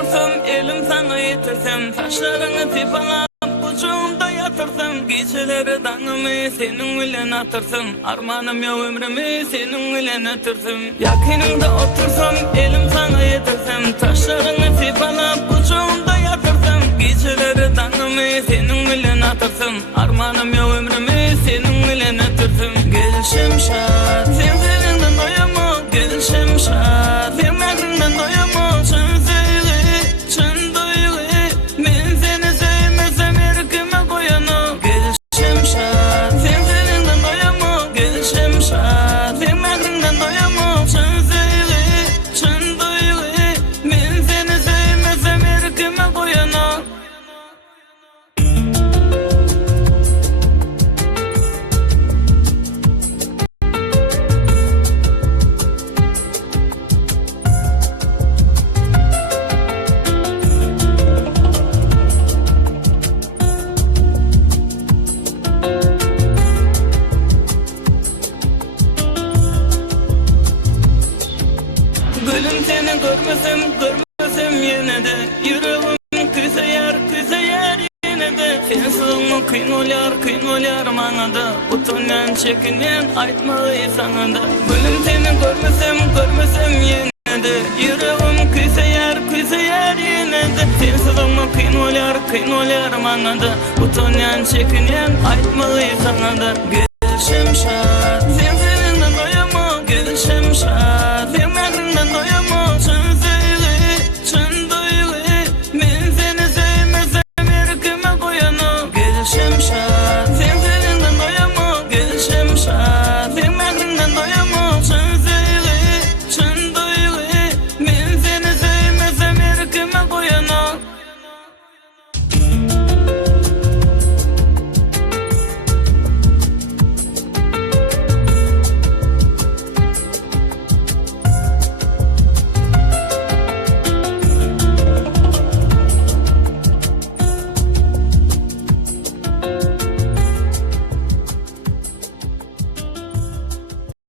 otursam, elim sana yetirsem, saçlarını tipalap ucumda yatırsam, geceleri dağımı senin bilen atırsam, armanım yok ömrümü senin bilen atırsam. Yakınında otursam, elim sana yetirsem, taşlarını tipalap ucumda yatırsam, geceleri dağımı senin bilen atırsam, armanım yok ömrümü senin bilen atırsam. Gel Şemşat, sen sevinden doyamam, gel Şemşat, sen mekrinden doyamam, çın sevgi, çın duygu, ben seni sevmesem erkime koyanam. Gel Şemşat, sen sevinden doyamam, gel Şemşat, sen mekrinden doyamam, çın sevgi, çın duygu, ben seni sevmesem erkime koyanam. Gülüm seni görmesem yine de, yüreğim küseyer yine de. Sensiz olma kıyın olar bana da, utanyan çekinen aytmayı sana da. Gülüm seni görmesem yine de, yüreğim küseyer yine de. Sensiz olma kıyın olar bana da, utanyan çekinen aytmayı sana da. Gel Şemşat.